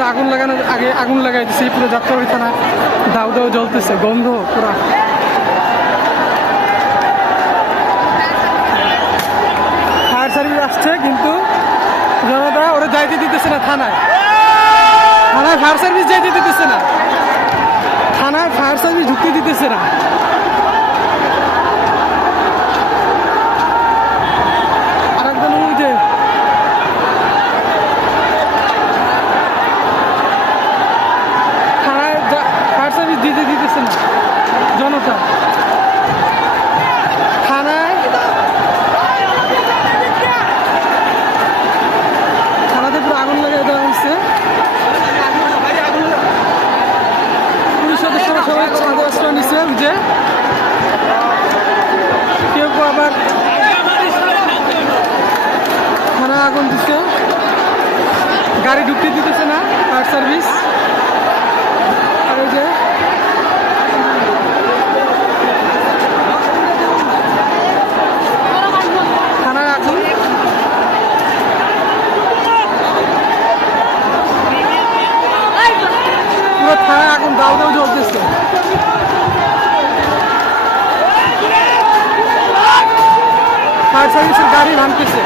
তো আগুন লাগানোর আগে আগুন লাগাই দিচ্ছে পুরো যাত্রাবাড়ি থানা। দাউ দাউ জ্বলতেছে, গন্ধ পুরা। ফায়ার সার্ভিস আসছে কিন্তু জনতা ওরা যাইতে দিতেছে না থানায়। থানায় ফায়ার সার্ভিস যাইতে দিতেছে না, থানায় ফায়ার সার্ভিস ঢুকতে দিতেছে না। আরেকজন ওই যে থানায় ফায়ার সার্ভিস দিতে দিতেছে না জনতা। থানায় থানাতে পুরো আগুন লাগিয়ে দেওয়া হয়েছে। পুলিশ সদস্যরা সবাই ছাদে আশ্রয় নিচ্ছে। যে কেউ কেউ আবার থানায় আগুন দিচ্ছে, গাড়ি ঢুকতে দিতেছে না ফায়ার সার্ভিস। আর ওই যে থানায় আগুন, পুরো থানায় আগুন দাউ দাউ জ্বলতেছে। ফায়ার সার্ভিসের গাড়ি ভাঙতেছে।